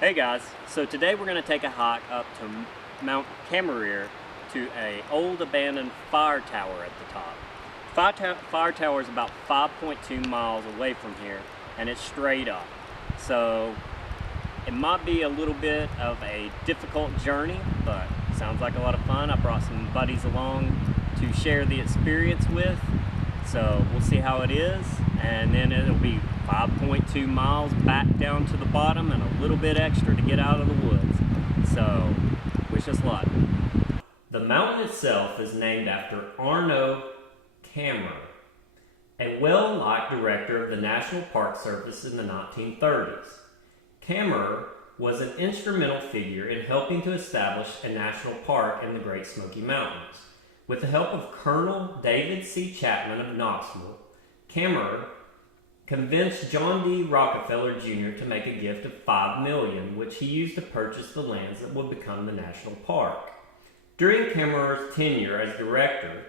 Hey guys, so today we're going to take a hike up to Mount Cammerer to a old abandoned fire tower at the top. Fire tower is about 5.2 miles away from here, and it's straight up. So it might be a little bit of a difficult journey, but it sounds like a lot of fun. I brought some buddies along to share the experience with. So we'll see how it is, and then it'll be 5.2 miles back down to the bottom and a little bit extra to get out of the woods. So wish us luck. The mountain itself is named after Arno Cammerer, a well-liked director of the National Park Service in the 1930s. Cammerer was an instrumental figure in helping to establish a national park in the Great Smoky Mountains. With the help of Colonel David C. Chapman of Knoxville, Cammerer convinced John D. Rockefeller Jr. to make a gift of $5 million, which he used to purchase the lands that would become the national park. During Cammerer's tenure as director,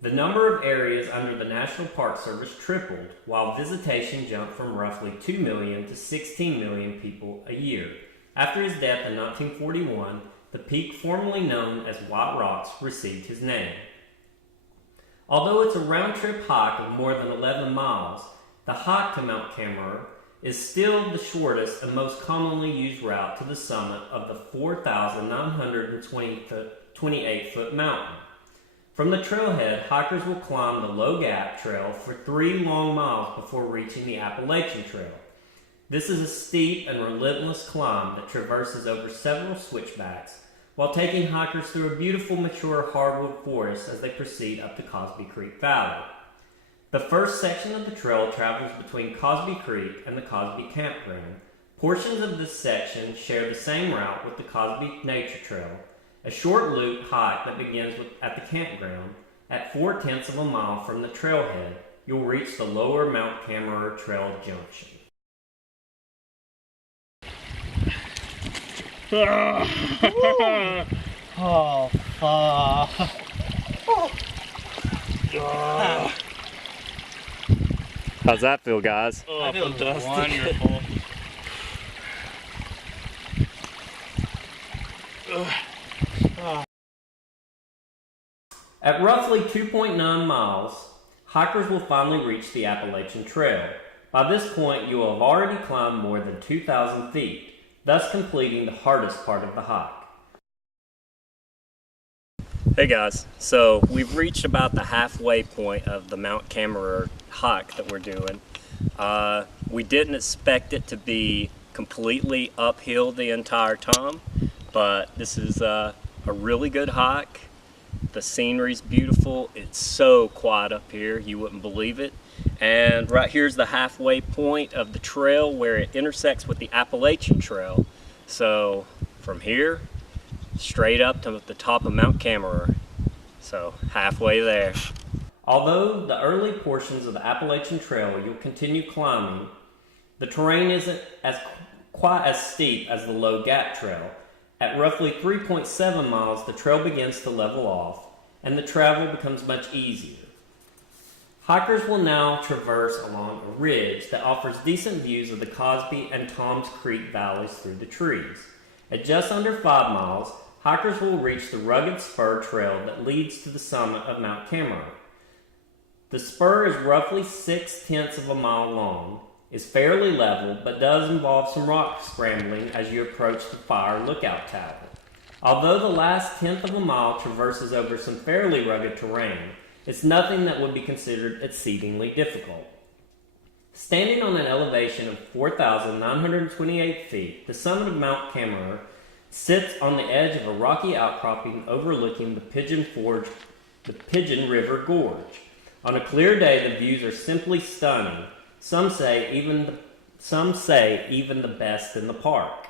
the number of areas under the National Park Service tripled, while visitation jumped from roughly 2 million to 16 million people a year. After his death in 1941, the peak formerly known as White Rocks received his name. Although it's a round-trip hike of more than 11 miles, the hike to Mount Cammerer is still the shortest and most commonly used route to the summit of the 4,928-foot mountain. From the trailhead, hikers will climb the Low Gap Trail for 3 long miles before reaching the Appalachian Trail. This is a steep and relentless climb that traverses over several switchbacks while taking hikers through a beautiful mature hardwood forest as they proceed up to Cosby Creek Valley. The first section of the trail travels between Cosby Creek and the Cosby Campground. Portions of this section share the same route with the Cosby Nature Trail, a short loop hike that begins at the campground. At 0.4 of a mile from the trailhead, you'll reach the lower Mount Cammerer Trail junction. Oh, fuck. How's that feel, guys? Oh, I feel wonderful. At roughly 2.9 miles, hikers will finally reach the Appalachian Trail. By this point, you will have already climbed more than 2,000 feet, thus completing the hardest part of the hike. Hey guys, so we've reached about the halfway point of the Mount Cammerer hike that we're doing. We didn't expect it to be completely uphill the entire time, but this is a really good hike. The scenery's beautiful. It's so quiet up here, you wouldn't believe it. And right here's the halfway point of the trail where it intersects with the Appalachian Trail. So from here, straight up to the top of Mount Cammerer. So halfway there. Although the early portions of the Appalachian Trail you'll continue climbing, the terrain isn't quite as steep as the Low Gap Trail. At roughly 3.7 miles, the trail begins to level off, and the travel becomes much easier. Hikers will now traverse along a ridge that offers decent views of the Cosby and Toms Creek valleys through the trees. At just under 5 miles, hikers will reach the rugged spur trail that leads to the summit of Mount Cammerer. The spur is roughly 0.6 of a mile long, is fairly level, but does involve some rock scrambling as you approach the fire lookout tower. Although the last 1/10 of a mile traverses over some fairly rugged terrain, it's nothing that would be considered exceedingly difficult. Standing on an elevation of 4,928 feet, the summit of Mount Cammerer sits on the edge of a rocky outcropping overlooking the Pigeon River Gorge. On a clear day, the views are simply stunning. Some say even the best in the park.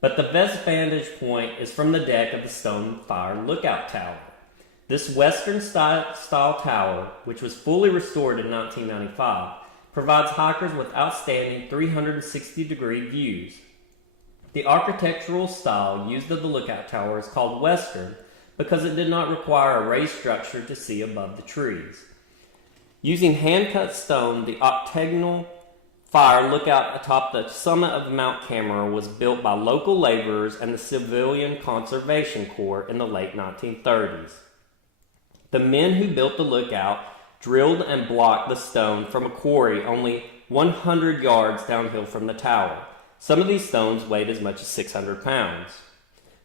But the best vantage point is from the deck of the Stone Fire Lookout Tower. This Western-style tower, which was fully restored in 1995, provides hikers with outstanding 360-degree views. The architectural style used of the lookout tower is called Western because it did not require a raised structure to see above the trees. Using hand-cut stone, the octagonal fire lookout atop the summit of Mount Cammerer was built by local laborers and the Civilian Conservation Corps in the late 1930s. The men who built the lookout drilled and blocked the stone from a quarry only 100 yards downhill from the tower. Some of these stones weighed as much as 600 pounds.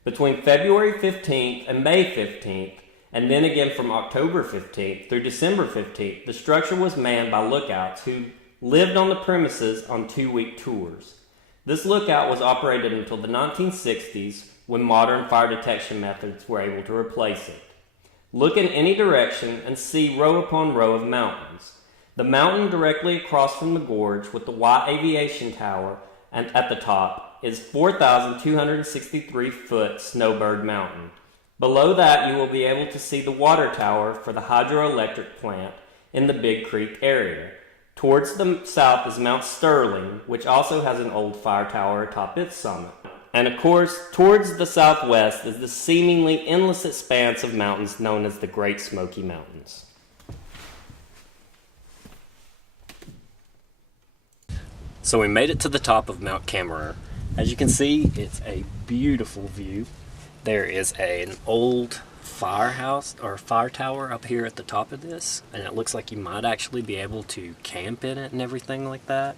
Between February 15th and May 15th, and then again from October 15th through December 15th, the structure was manned by lookouts who lived on the premises on 2-week tours. This lookout was operated until the 1960s, when modern fire detection methods were able to replace it. Look in any direction and see row upon row of mountains. The mountain directly across from the gorge with the white aviation tower and at the top is 4,263-foot Snowbird Mountain. Below that you will be able to see the water tower for the hydroelectric plant in the Big Creek area. Towards the south is Mount Sterling, which also has an old fire tower atop its summit. And of course, towards the southwest is the seemingly endless expanse of mountains known as the Great Smoky Mountains. So we made it to the top of Mount Cammerer. As you can see, it's a beautiful view. There is an old firehouse or fire tower up here at the top of this, and it looks like you might actually be able to camp in it and everything like that.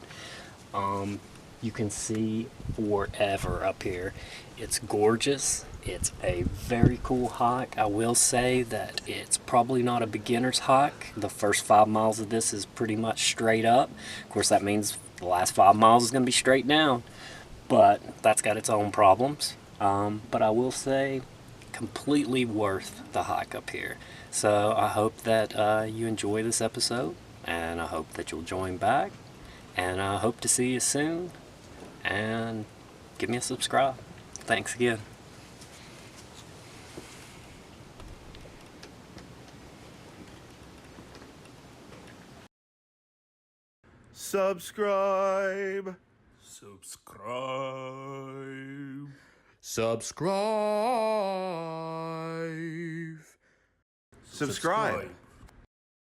You can see forever up here. It's gorgeous. It's a very cool hike. I will say that it's probably not a beginner's hike. The first 5 miles of this is pretty much straight up. Of course, that means the last 5 miles is going to be straight down, but that's got its own problems. But I will say, completely worth the hike up here. So I hope that you enjoy this episode, and I hope that you'll join back, and I hope to see you soon, and give me a subscribe. Thanks again. Subscribe. Subscribe. Subscribe.